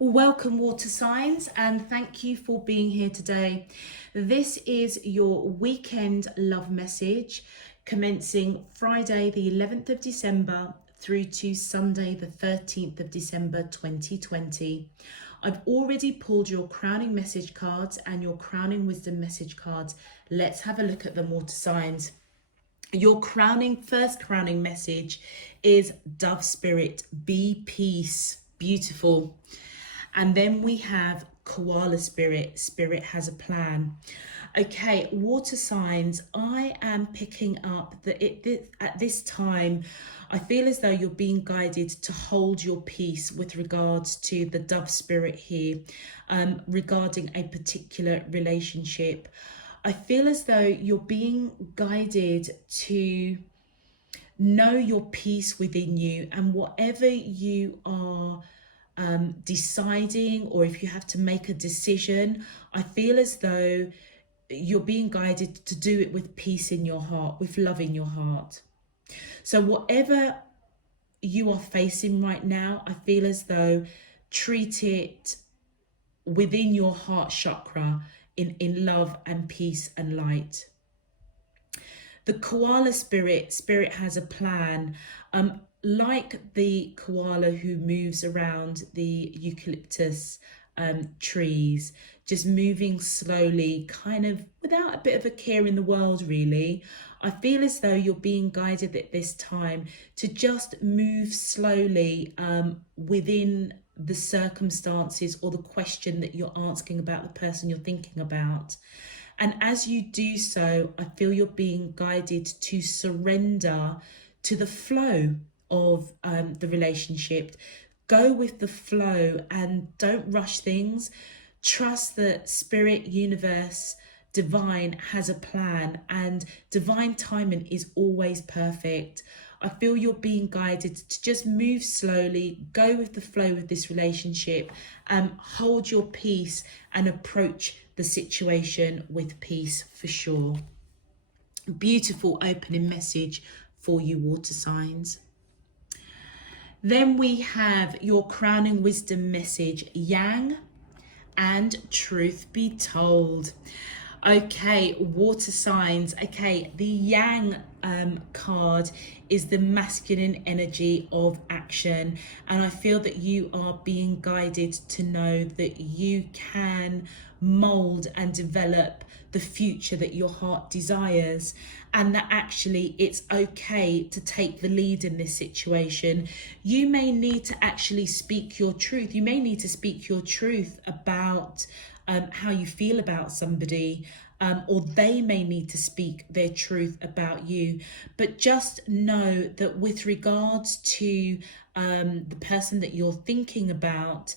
Welcome, water signs, and thank you for being here today. This is your weekend love message commencing Friday, the 11th of December through to Sunday, the 13th of December 2020. I've already pulled your crowning message cards and your crowning wisdom message cards. Let's have a look at them, water signs. Your first crowning message is Dove Spirit, be peace. Beautiful. And then we have Koala Spirit, Spirit has a plan. Okay, water signs, I am picking up that at this time, I feel as though you're being guided to hold your peace with regards to the Dove Spirit here, regarding a particular relationship. I feel as though you're being guided to know your peace within you, and whatever you are deciding, or if you have to make a decision, I feel as though you're being guided to do it with peace in your heart, with love in your heart. So whatever you are facing right now, I feel as though treat it within your heart chakra in love and peace and light. The koala spirit has a plan. Like the koala who moves around the eucalyptus trees, just moving slowly, kind of without a bit of a care in the world, really. I feel as though you're being guided at this time to just move slowly within the circumstances or the question that you're asking about the person you're thinking about. And as you do so, I feel you're being guided to surrender to the flow of the relationship. Go with the flow and don't rush things. Trust that spirit, universe, divine has a plan, and divine timing is always perfect. I feel you're being guided to just move slowly, go with the flow of this relationship, hold your peace and approach the situation with peace for sure. Beautiful opening message for you, water signs. Then we have your crowning wisdom message, Yang and Truth Be Told. Okay, water signs. Okay, the Yang card is the masculine energy of action, and I feel that you are being guided to know that you can mold and develop the future that your heart desires, and that actually it's okay to take the lead in this situation. You may need to actually speak your truth. You may need to speak your truth about how you feel about somebody, or they may need to speak their truth about you. But just know that with regards to the person that you're thinking about,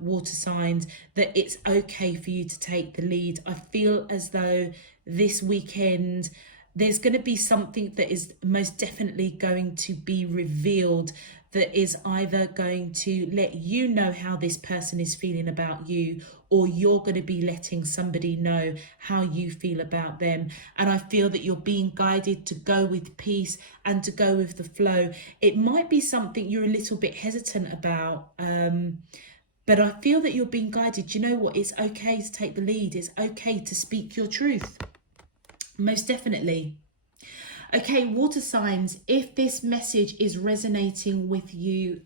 water signs, that it's okay for you to take the lead. I feel as though this weekend there's going to be something that is most definitely going to be revealed, that is either going to let you know how this person is feeling about you, or you're going to be letting somebody know how you feel about them. And I feel that you're being guided to go with peace and to go with the flow. It might be something you're a little bit hesitant about, but I feel that you're being guided. You know what? It's okay to take the lead. It's okay to speak your truth. Most definitely. Okay, water signs, if this message is resonating with you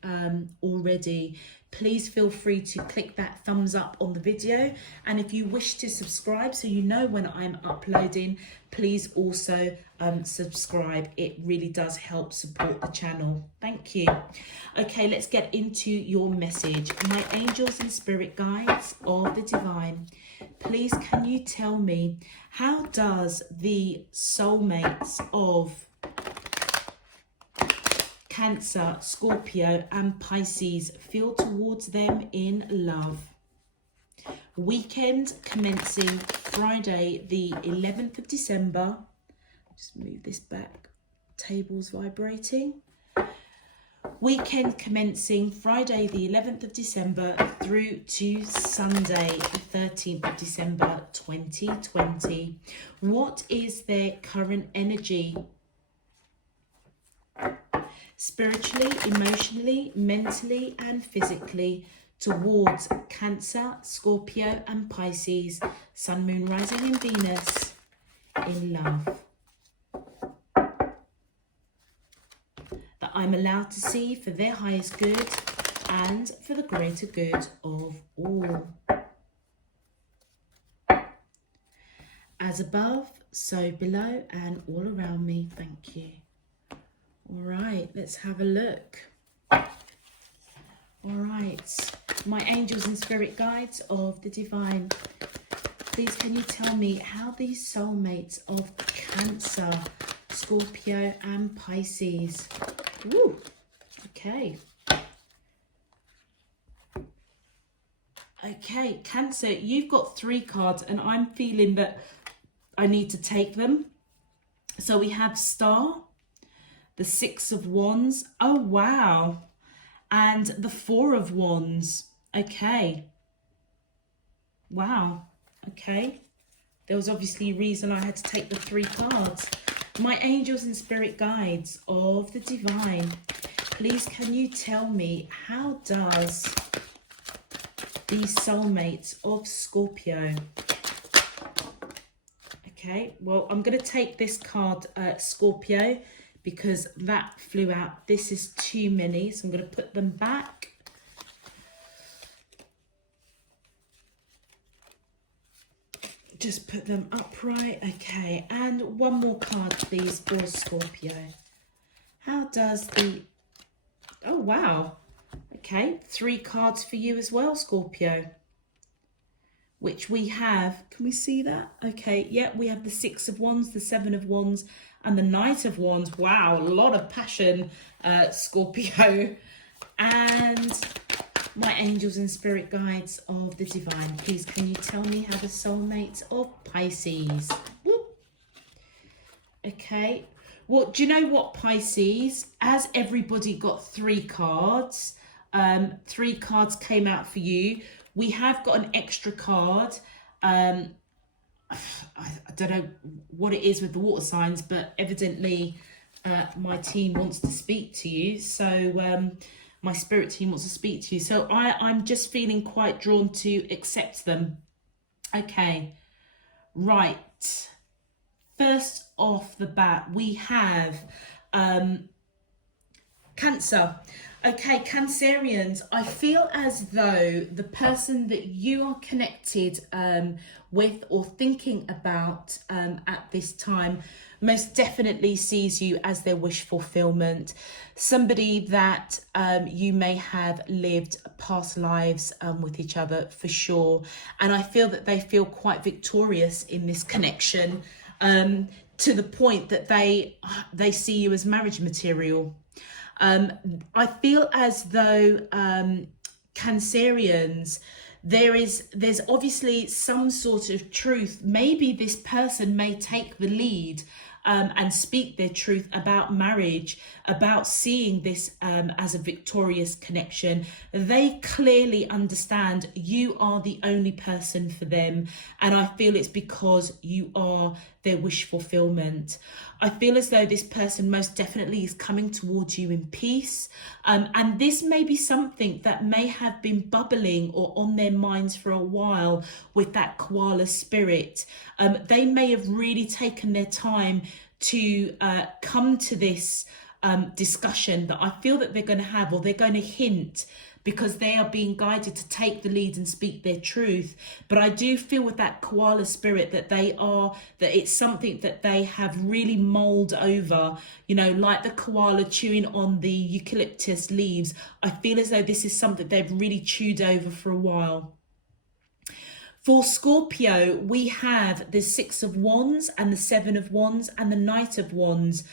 already, please feel free to click that thumbs up on the video. And if you wish to subscribe so you know when I'm uploading, please also subscribe. It really does help support the channel. Thank you. Okay, let's get into your message. My angels and spirit guides of the divine, please can you tell me, how does the soulmates of Cancer, Scorpio and Pisces feel towards them in love? Weekend commencing Friday the 11th of December. Just move this back, table's vibrating. Weekend commencing Friday the 11th of December through to Sunday the 13th of December 2020. What is their current energy? Spiritually, emotionally, mentally and physically towards Cancer, Scorpio and Pisces, Sun, Moon, Rising in Venus, in love. That I'm allowed to see for their highest good and for the greater good of all. As above, so below and all around me. Thank you. All right, let's have a look. All right, my angels and spirit guides of the divine, please can you tell me how these soulmates of Cancer, Scorpio and Pisces. Ooh, okay. Okay, Cancer, you've got 3 cards and I'm feeling that I need to take them. So we have Star, the 6 of Wands. Oh, wow. And the 4 of Wands. Okay. Wow. Okay. There was obviously a reason I had to take the 3 cards. My angels and spirit guides of the divine, please can you tell me how does these soulmates of Scorpio. Okay, well, I'm going to take this card, Scorpio, because that flew out. This is too many, so I'm going to put them back. Just put them upright. Okay, and one more card, please, for Scorpio. How does the... Oh, wow. Okay, 3 cards for you as well, Scorpio. Which we have, can we see that? Okay, yeah, we have the 6 of Wands, the 7 of Wands, and the Knight of Wands. Wow, a lot of passion, Scorpio. And my angels and spirit guides of the divine, please can you tell me how the soulmates of Pisces? Whoop. Okay, well, do you know what, Pisces? As everybody got 3 cards, 3 cards came out for you. We have got an extra card. I don't know what it is with the water signs, but evidently my team wants to speak to you. So my spirit team wants to speak to you. So I'm just feeling quite drawn to accept them. Okay, right. First off the bat, we have Cancer. Okay, Cancerians, I feel as though the person that you are connected with or thinking about at this time most definitely sees you as their wish fulfillment. Somebody that you may have lived past lives with each other for sure. And I feel that they feel quite victorious in this connection to the point that they see you as marriage material. I feel as though Cancerians, there's obviously some sort of truth. Maybe this person may take the lead and speak their truth about marriage, about seeing this as a victorious connection. They clearly understand you are the only person for them, and I feel it's because you are their wish fulfillment. I feel as though this person most definitely is coming towards you in peace, and this may be something that may have been bubbling or on their minds for a while with that koala spirit. They may have really taken their time to come to this discussion that I feel that they're going to have, or they're going to hint, because they are being guided to take the lead and speak their truth. But I do feel with that koala spirit that that it's something that they have really mulled over, you know, like the koala chewing on the eucalyptus leaves. I feel as though this is something they've really chewed over for a while. For Scorpio, we have the 6 of Wands and the 7 of Wands and the Knight of Wands.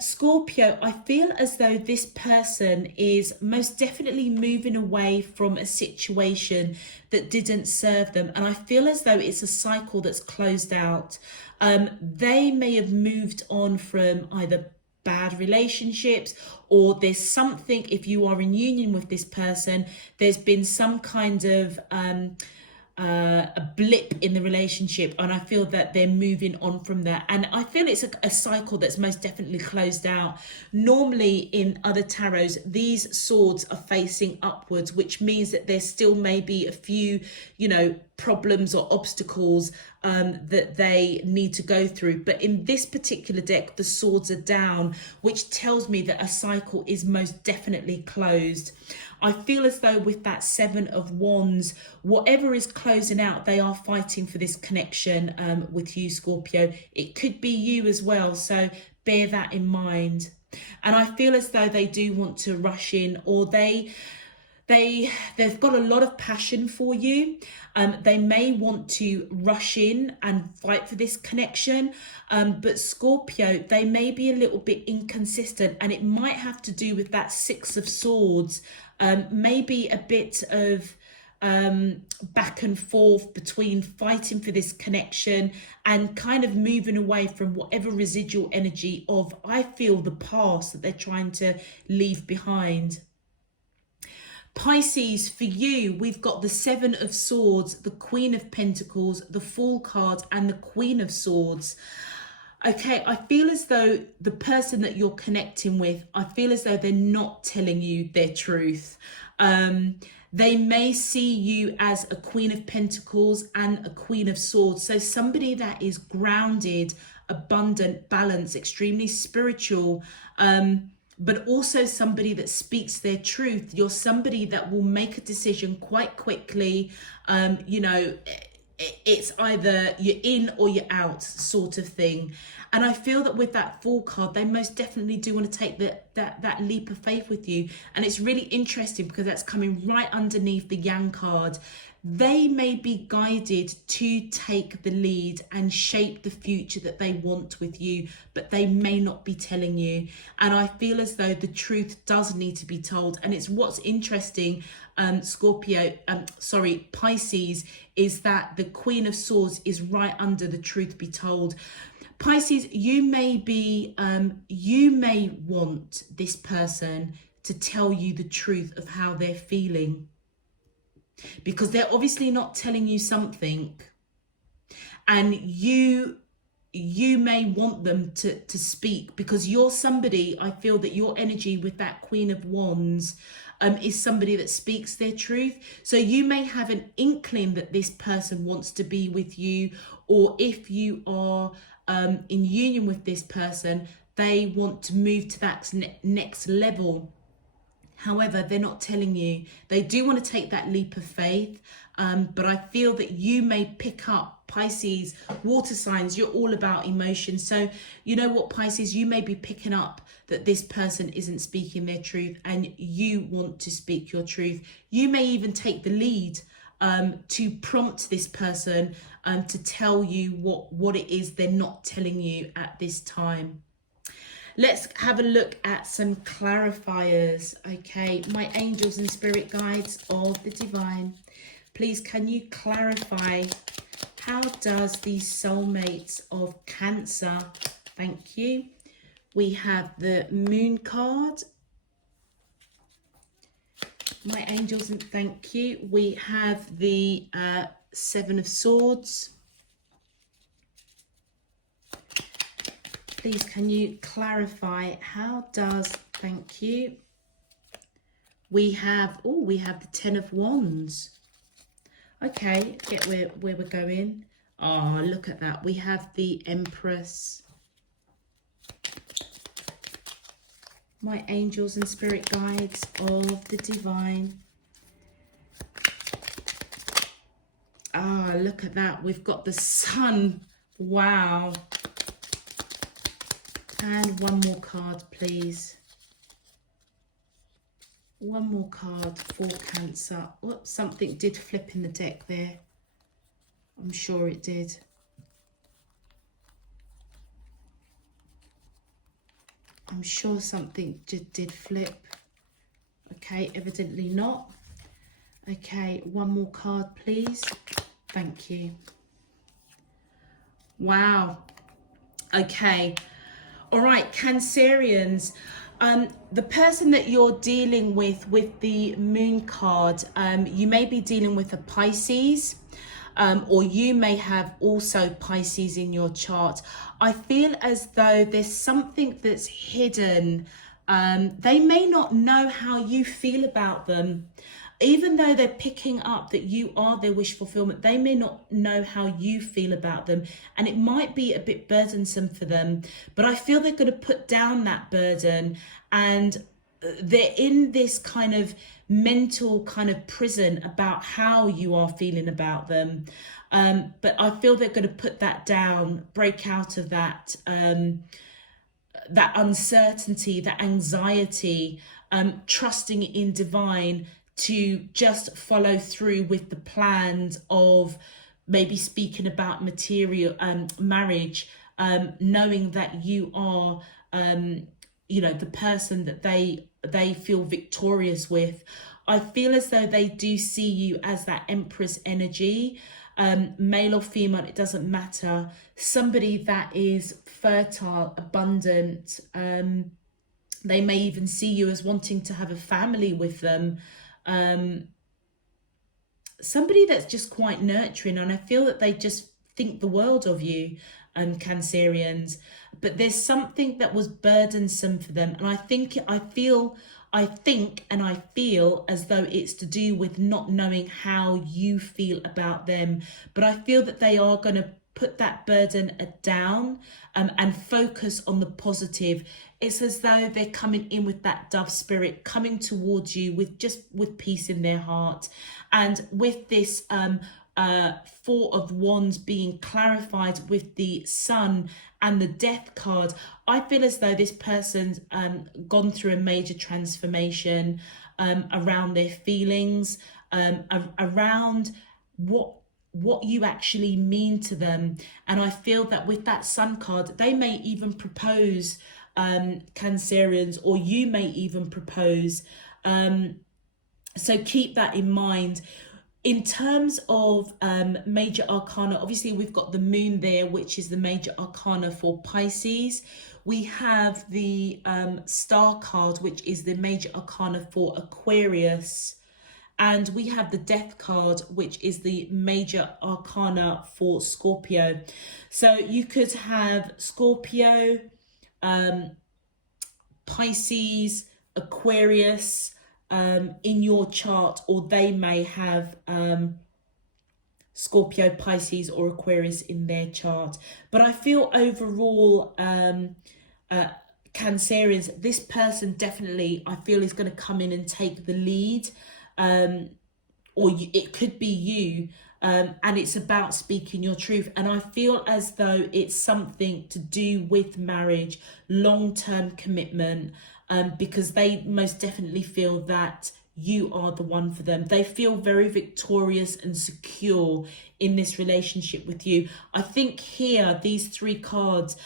Scorpio, I feel as though this person is most definitely moving away from a situation that didn't serve them. And I feel as though it's a cycle that's closed out. They may have moved on from either bad relationships, or there's something, if you are in union with this person, there's been some kind of a blip in the relationship, and I feel that they're moving on from that, and I feel it's a cycle that's most definitely closed out. Normally in other tarots, these swords are facing upwards, which means that there still may be a few, you know, problems or obstacles that they need to go through, but in this particular deck the swords are down, which tells me that a cycle is most definitely closed. I feel as though with that Seven of Wands, whatever is closing out, they are fighting for this connection with you, Scorpio. It could be you as well, so bear that in mind. And I feel as though they do want to rush in, or they've got a lot of passion for you. They may want to rush in and fight for this connection, but Scorpio, they may be a little bit inconsistent, and it might have to do with that Six of Swords. Maybe a bit of back and forth between fighting for this connection and kind of moving away from whatever residual energy of, I feel, the past that they're trying to leave behind. Pisces, for you, we've got the Seven of Swords, the Queen of Pentacles, the Fool card, and the Queen of Swords. Okay, I feel as though the person that you're connecting with, I feel as though they're not telling you their truth. They may see you as a Queen of Pentacles and a Queen of Swords. So somebody that is grounded, abundant, balanced, extremely spiritual, but also somebody that speaks their truth. You're somebody that will make a decision quite quickly. You know, it's either you're in or you're out sort of thing. And I feel that with that Fool card, they most definitely do want to take that leap of faith with you. And it's really interesting because that's coming right underneath the Yang card. They may be guided to take the lead and shape the future that they want with you, but they may not be telling you. And I feel as though the truth does need to be told. And it's what's interesting, Pisces, is that the Queen of Swords is right under the truth be told. Pisces, you may want this person to tell you the truth of how they're feeling, because they're obviously not telling you something, and you may want them to speak, because you're somebody, I feel that your energy with that Queen of Wands is somebody that speaks their truth. So you may have an inkling that this person wants to be with you, or if you are in union with this person, they want to move to that next level. However, they're not telling you. They do want to take that leap of faith, but I feel that you may pick up, Pisces, water signs, you're all about emotion. So you know what, Pisces, you may be picking up that this person isn't speaking their truth, and you want to speak your truth. You may even take the lead to prompt this person to tell you what it is they're not telling you at this time. Let's have a look at some clarifiers. Okay, my angels and spirit guides of the divine, please can you clarify, how does the soulmates of Cancer, thank you. We have the Moon card, my angels, and thank you. We have the Seven of Swords. Please can you clarify, how does, thank you. We have the Ten of Wands. Okay, get where we're going. Oh, look at that. We have the Empress. My angels and spirit guides of the divine. Ah, look at that. We've got the Sun. Wow. And one more card, please. One more card for Cancer. Oops, something did flip in the deck there. I'm sure it did. I'm sure something did flip. Okay, evidently not. Okay, one more card, please. Thank you. Wow. Okay. All right, Cancerians. The person that you're dealing with the moon card, you may be dealing with a Pisces, or you may have also Pisces in your chart. I feel as though there's something that's hidden. They may not know how you feel about them. Even though they're picking up that you are their wish fulfillment, they may not know how you feel about them. And it might be a bit burdensome for them. But I feel they're going to put down that burden, and they're in this kind of mental kind of prison about how you are feeling about them. But I feel they're going to put that down, break out of that, that uncertainty, that anxiety, trusting in divine, to just follow through with the plans of maybe speaking about material marriage, knowing that you are the person that they feel victorious with. I feel as though they do see you as that Empress energy, male or female, it doesn't matter. Somebody that is fertile, abundant. They may even see you as wanting to have a family with them. Somebody that's just quite nurturing, and I feel that they just think the world of you, Cancerians. But there's something that was burdensome for them, and I think and I feel as though it's to do with not knowing how you feel about them. But I feel that they are going to put that burden down, and focus on the positive. It's as though they're coming in with that dove spirit, coming towards you with peace in their heart. And with this Four of Wands being clarified with the Sun and the Death card, I feel as though this person's gone through a major transformation around their feelings, around what you actually mean to them. And I feel that with that Sun card, they may even propose, Cancerians, or you may even propose. So keep that in mind. In terms of major arcana, obviously we've got the moon there, which is the major arcana for Pisces. We have the star card, which is the major arcana for Aquarius. And we have the death card, which is the major arcana for Scorpio. So you could have Scorpio, Pisces, Aquarius in your chart, or they may have Scorpio, Pisces or Aquarius in their chart. But I feel overall, Cancerians, this person definitely, I feel, is going to come in and take the lead. Or it could be you, and it's about speaking your truth. And I feel as though it's something to do with marriage, long-term commitment, because they most definitely feel that you are the one for them. They feel very victorious and secure in this relationship with you. I think here, these three cards,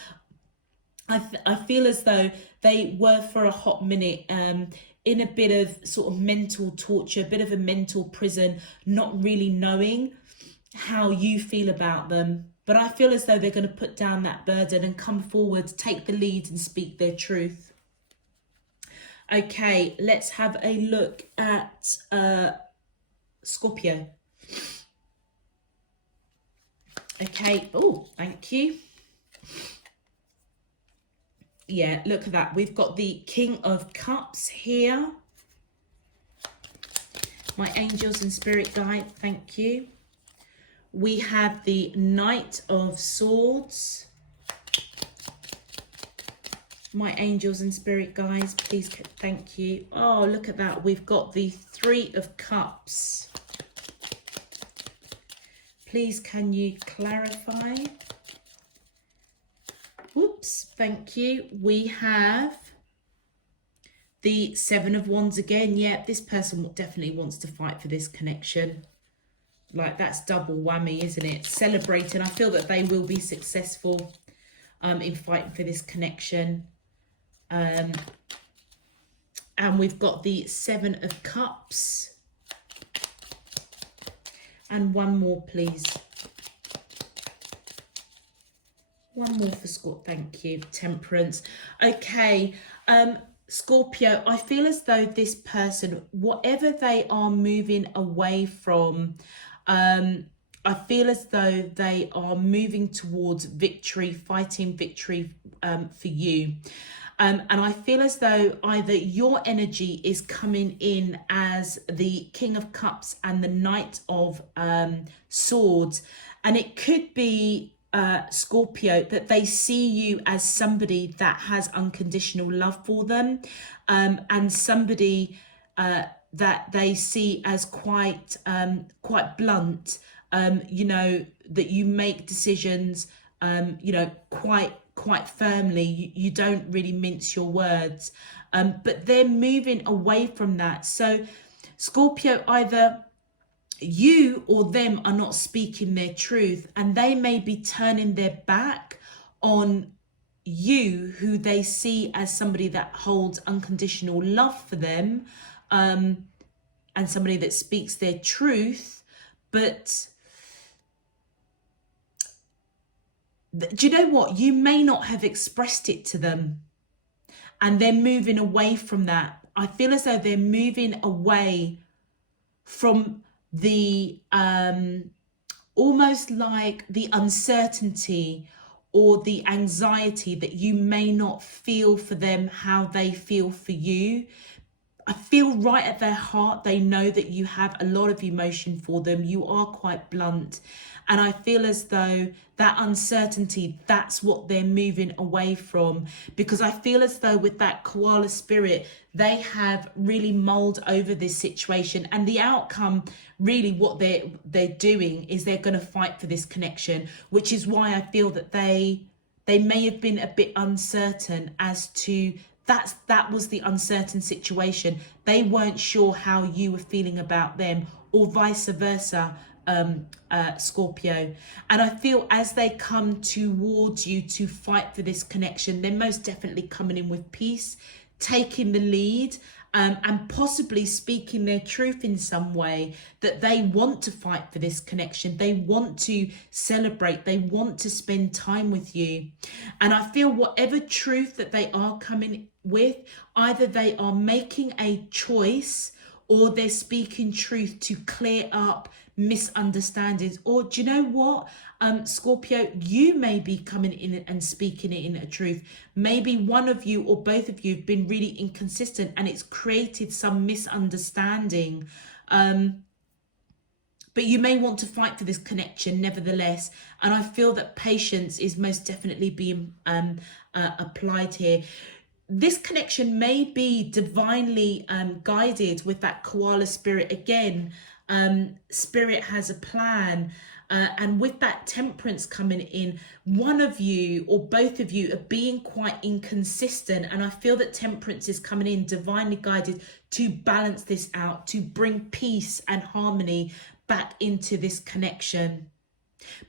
I feel as though they were for a hot minute in a bit of sort of mental torture, a bit of a mental prison, not really knowing how you feel about them. But I feel as though they're going to put down that burden and come forward, take the lead and speak their truth. Okay, let's have a look at Scorpio. Okay, oh, thank you. Yeah, look at that. We've got the King of Cups here. My angels and spirit guide, thank you. We have the Knight of Swords. My angels and spirit guides, please, thank you. Oh, look at that. We've got the Three of Cups. Please, can you clarify? Whoops, thank you. We have the Seven of Wands again. Yeah, this person definitely wants to fight for this connection. Like, that's double whammy, isn't it? Celebrating. I feel that they will be successful in fighting for this connection. And we've got the Seven of Cups. And one more, please. One more for Scott, thank you. Temperance. Okay, Scorpio, I feel as though this person, whatever they are moving away from, I feel as though they are moving towards victory, fighting victory for you. And I feel as though either your energy is coming in as the King of Cups and the Knight of Swords. And it could be Scorpio, that they see you as somebody that has unconditional love for them, and somebody that they see as quite blunt, that you make decisions, quite firmly. You don't really mince your words, but they're moving away from that. So Scorpio, either you or them are not speaking their truth, and they may be turning their back on you, who they see as somebody that holds unconditional love for them, and somebody that speaks their truth. But do you know what? You may not have expressed it to them, and they're moving away from that. I feel as though they're moving away from the almost like the uncertainty or the anxiety that you may not feel for them how they feel for you. I feel right at their heart, they know that you have a lot of emotion for them. You are quite blunt. And I feel as though that uncertainty, that's what they're moving away from. Because I feel as though with that koala spirit, they have really mulled over this situation. And the outcome, really what they're doing is they're going to fight for this connection, which is why I feel that they may have been a bit uncertain as to that was the uncertain situation. They weren't sure how you were feeling about them, or vice versa, Scorpio. And I feel as they come towards you to fight for this connection, they're most definitely coming in with peace, taking the lead, and possibly speaking their truth in some way, that they want to fight for this connection. They want to celebrate. They want to spend time with you. And I feel whatever truth that they are coming with, either they are making a choice or they're speaking truth to clear up misunderstandings. Or do you know what, Scorpio, you may be coming in and speaking it in a truth. Maybe one of you or both of you have been really inconsistent and it's created some misunderstanding. But you may want to fight for this connection nevertheless. And I feel that patience is most definitely being applied here. This connection may be divinely guided with that koala spirit again. Spirit has a plan, and with that temperance coming in, one of you or both of you are being quite inconsistent, and I feel that temperance is coming in divinely guided to balance this out, to bring peace and harmony back into this connection.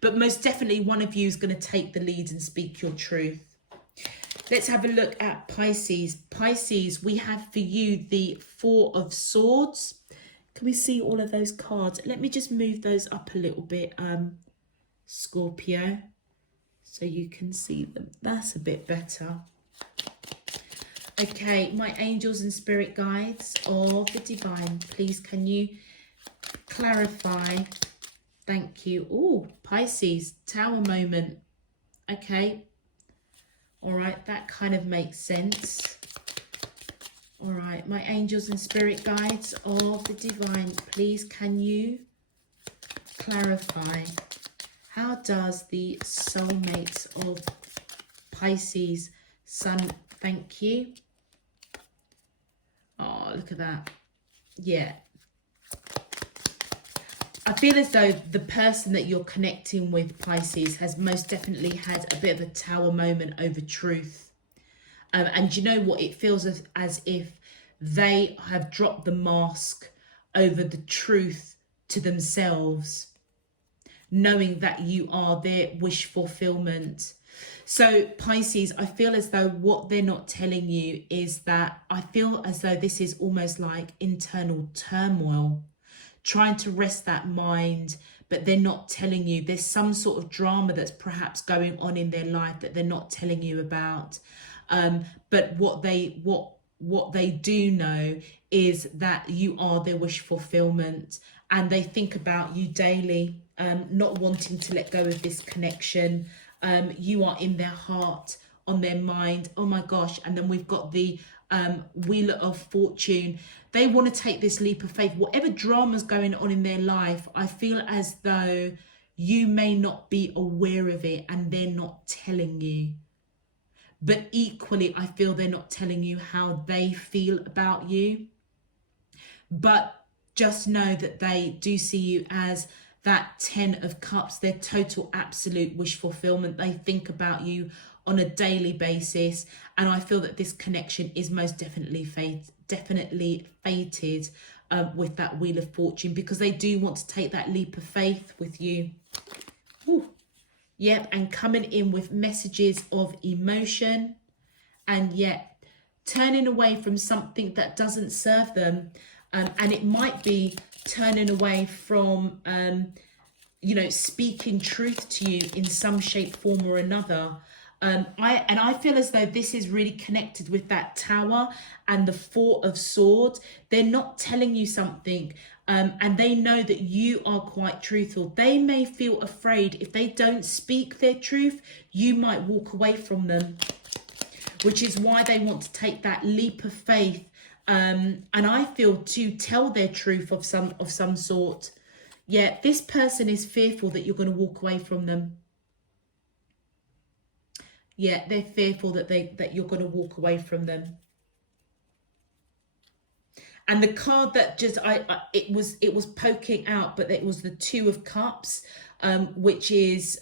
But most definitely one of you is going to take the lead and speak your truth. Let's have a look at Pisces. Pisces, we have for you the Four of Swords. Can we see all of those cards? Let me just move those up a little bit, Scorpio, so you can see them. That's a bit better. Okay, my angels and spirit guides of the divine, please can you clarify? Thank you. Oh, Pisces, Tower moment. Okay. All right, that kind of makes sense. All right, my angels and spirit guides of the divine, please can you clarify, how does the soulmates of Pisces, Sun, thank you. Oh, look at that. Yeah. I feel as though the person that you're connecting with, Pisces, has most definitely had a bit of a tower moment over truth. And you know what? It feels as if they have dropped the mask over the truth to themselves, knowing that you are their wish fulfillment. So Pisces, I feel as though what they're not telling you is that I feel as though this is almost like internal turmoil, trying to rest that mind, but they're not telling you. There's some sort of drama that's perhaps going on in their life that they're not telling you about. But what what they do know is that you are their wish fulfillment, and they think about you daily, not wanting to let go of this connection. You are in their heart, on their mind. Oh my gosh. And then we've got the Wheel of Fortune. They want to take this leap of faith. Whatever drama's going on in their life, I feel as though you may not be aware of it and they're not telling you. But equally, I feel they're not telling you how they feel about you. But just know that they do see you as that 10 of Cups, their total absolute wish fulfillment. They think about you on a daily basis. And I feel that this connection is most definitely fated with that Wheel of Fortune, because they do want to take that leap of faith with you. Ooh. Yep, and coming in with messages of emotion, and yet turning away from something that doesn't serve them. And it might be turning away from, speaking truth to you in some shape, form or another. I feel as though this is really connected with that Tower and the Four of Swords. They're not telling you something, and they know that you are quite truthful. They may feel afraid if they don't speak their truth, you might walk away from them, which is why they want to take that leap of faith. And I feel to tell their truth of some sort. Yeah, this person is fearful that you're going to walk away from them. Yeah, they're fearful that you're going to walk away from them. And the card that just it was poking out, but it was the Two of Cups, which is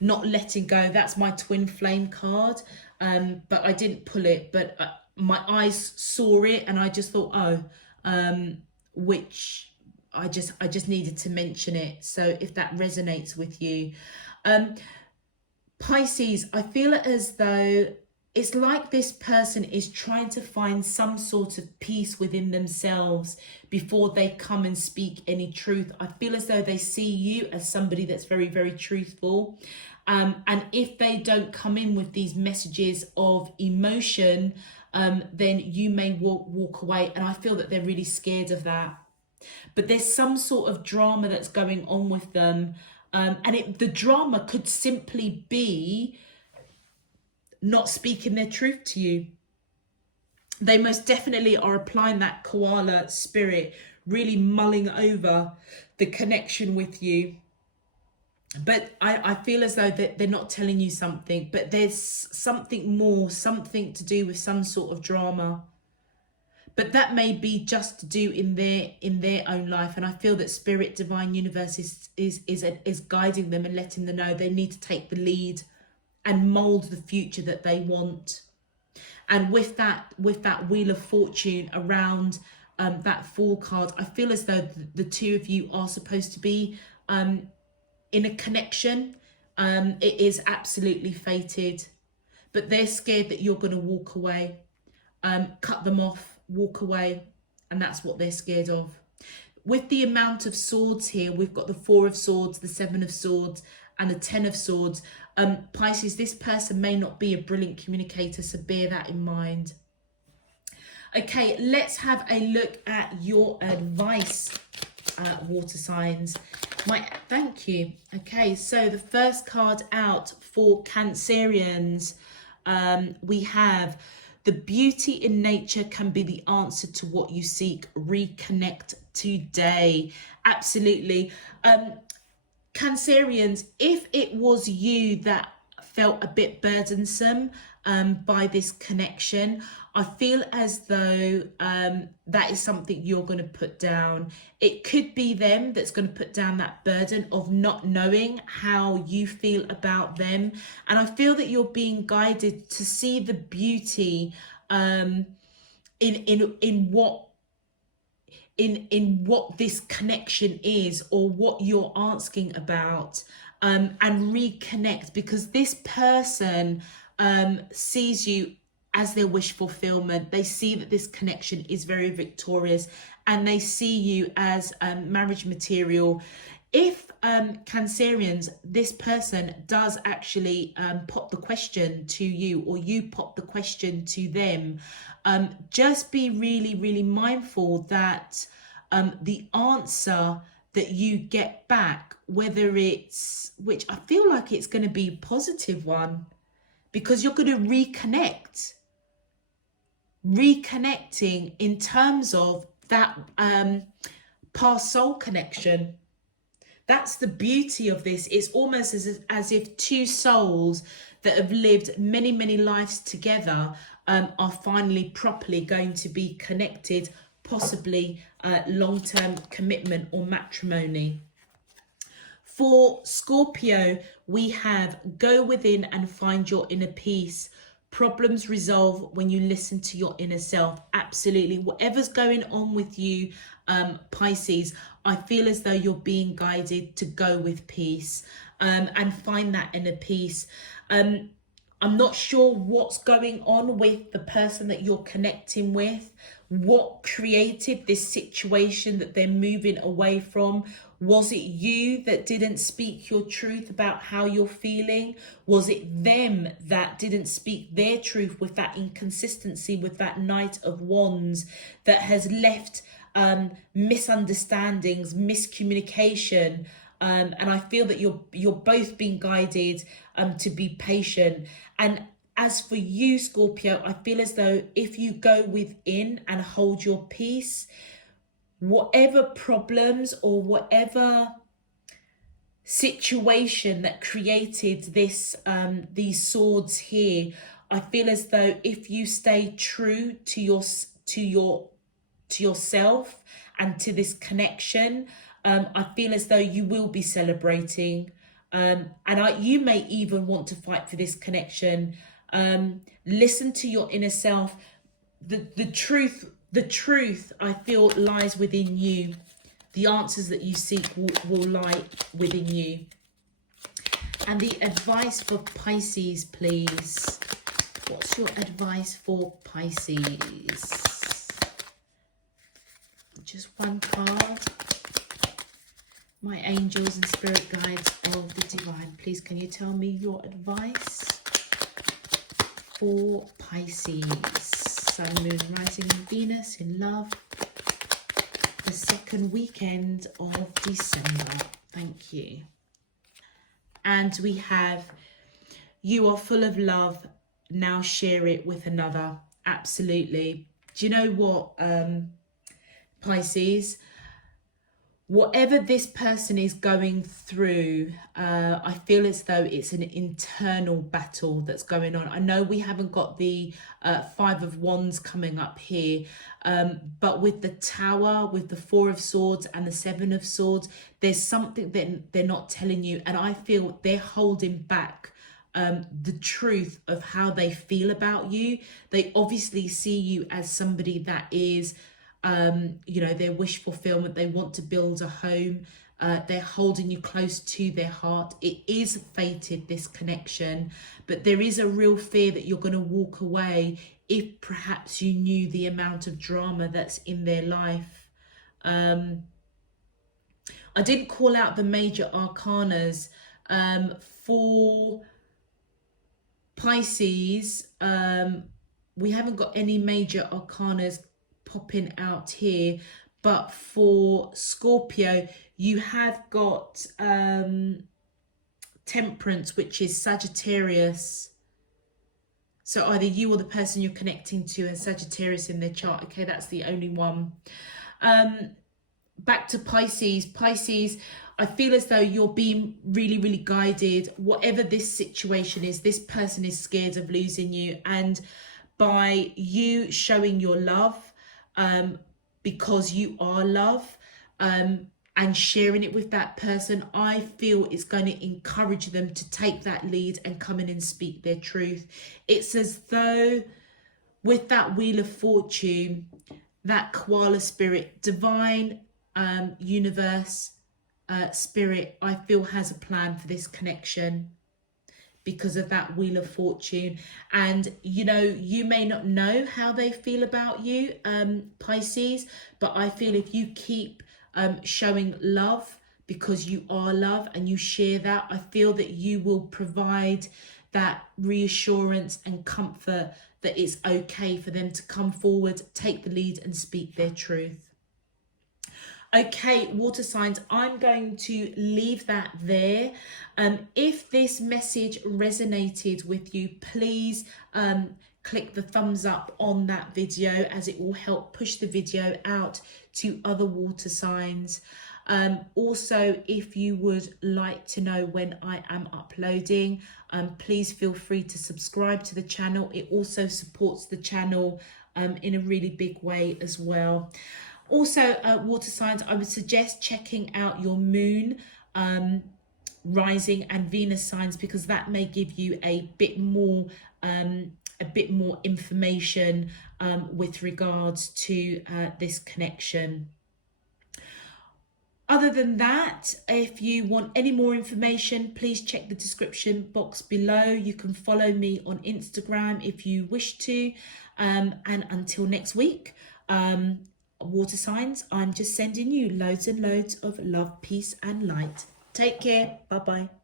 not letting go. That's my twin flame card, but I didn't pull it, but my eyes saw it, and I just thought, which I just needed to mention it. So if that resonates with you, Pisces, I feel it as though it's like this person is trying to find some sort of peace within themselves before they come and speak any truth. I feel as though they see you as somebody that's very, very truthful. And if they don't come in with these messages of emotion, then you may walk away. And I feel that they're really scared of that. But there's some sort of drama that's going on with them. And the drama could simply be not speaking their truth to you. They most definitely are applying that koala spirit, really mulling over the connection with you. But I feel as though that they're not telling you something, but there's something more, something to do with some sort of drama. But that may be just to do in their own life. And I feel that Spirit, Divine Universe is guiding them and letting them know they need to take the lead and mold the future that they want. And with that Wheel of Fortune around that Fool card, I feel as though the two of you are supposed to be in a connection. It is absolutely fated, but they're scared that you're going to walk away, cut them off, walk away, and that's what they're scared of. With the amount of swords here, we've got the Four of Swords, the Seven of Swords, and the Ten of Swords. Pisces, this person may not be a brilliant communicator, so bear that in mind. Okay, let's have a look at your advice, water signs. Thank you. Okay, so the first card out for Cancerians, we have the beauty in nature can be the answer to what you seek. Reconnect today. Absolutely. Cancerians, if it was you that felt a bit burdensome by this connection, I feel as though that is something you're going to put down. It could be them that's going to put down that burden of not knowing how you feel about them. And I feel that you're being guided to see the beauty in what this connection is, or what you're asking about, and reconnect, because this person sees you as their wish fulfillment. They see that this connection is very victorious, and they see you as marriage material. If Cancerians, this person does actually pop the question to you, or you pop the question to them, just be really, really mindful that the answer that you get back, whether it's, which I feel like it's going to be a positive one, because you're going to reconnecting in terms of that past soul connection. That's the beauty of this. It's almost as if two souls that have lived many, many lives together are finally properly going to be connected, possibly long-term commitment or matrimony. For Scorpio, we have go within and find your inner peace. Problems resolve when you listen to your inner self. Absolutely. Whatever's going on with you, Pisces, I feel as though you're being guided to go with peace and find that inner peace. I'm not sure what's going on with the person that you're connecting with, what created this situation that they're moving away from. Was it you that didn't speak your truth about how you're feeling? Was it them that didn't speak their truth with that inconsistency, with that Knight of Wands that has left misunderstandings, miscommunication? And I feel that you're both being guided to be patient. And as for you, Scorpio, I feel as though if you go within and hold your peace, whatever problems or whatever situation that created this these swords here, I feel as though if you stay true to yourself and to this connection, I feel as though you will be celebrating, and you may even want to fight for this connection. Listen to your inner self. The truth I feel lies within you. The answers that you seek will lie within you. And the advice for Pisces, please. What's your advice for Pisces? Just one card. My angels and spirit guides of the divine, please can you tell me your advice for Pisces? Sun, Moon, Rising, and Venus in love. The second weekend of December. Thank you. And we have, you are full of love. Now share it with another. Absolutely. Do you know what, Pisces? Whatever this person is going through, I feel as though it's an internal battle that's going on. I know we haven't got the Five of Wands coming up here, but with the Tower, with the Four of Swords and the Seven of Swords, there's something that they're not telling you. And I feel they're holding back the truth of how they feel about you. They obviously see you as somebody that is their wish fulfillment. They want to build a home. They're holding you close to their heart. It is fated, this connection, but there is a real fear that you're going to walk away if perhaps you knew the amount of drama that's in their life. I didn't call out the major arcanas for Pisces. We haven't got any major arcanas popping out here, but for Scorpio you have got Temperance, which is Sagittarius. So either you or the person you're connecting to has Sagittarius in their chart. Okay, that's the only one. Back to Pisces. Pisces, I feel as though you're being really, really guided. Whatever this situation is, this person is scared of losing you, and by you showing your love, because you are love, and sharing it with that person, I feel it's going to encourage them to take that lead and come in and speak their truth. It's as though with that Wheel of Fortune, that koala spirit, divine universe, spirit, I feel has a plan for this connection because of that Wheel of Fortune. And you may not know how they feel about you, Pisces, but I feel if you keep showing love, because you are love and you share that. I feel that you will provide that reassurance and comfort that it's okay for them to come forward, take the lead and speak their truth. Okay, water signs, I'm going to leave that there. If this message resonated with you, please click the thumbs up on that video, as it will help push the video out to other water signs. Also, if you would like to know when I am uploading, please feel free to subscribe to the channel. It also supports the channel in a really big way as well. Also, water signs, I would suggest checking out your moon, rising and Venus signs, because that may give you a bit more information with regards to this connection. Other than that, if you want any more information, please check the description box below. You can follow me on Instagram if you wish to. And until next week, water signs, I'm just sending you loads and loads of love, peace and light. Take care. Bye-bye.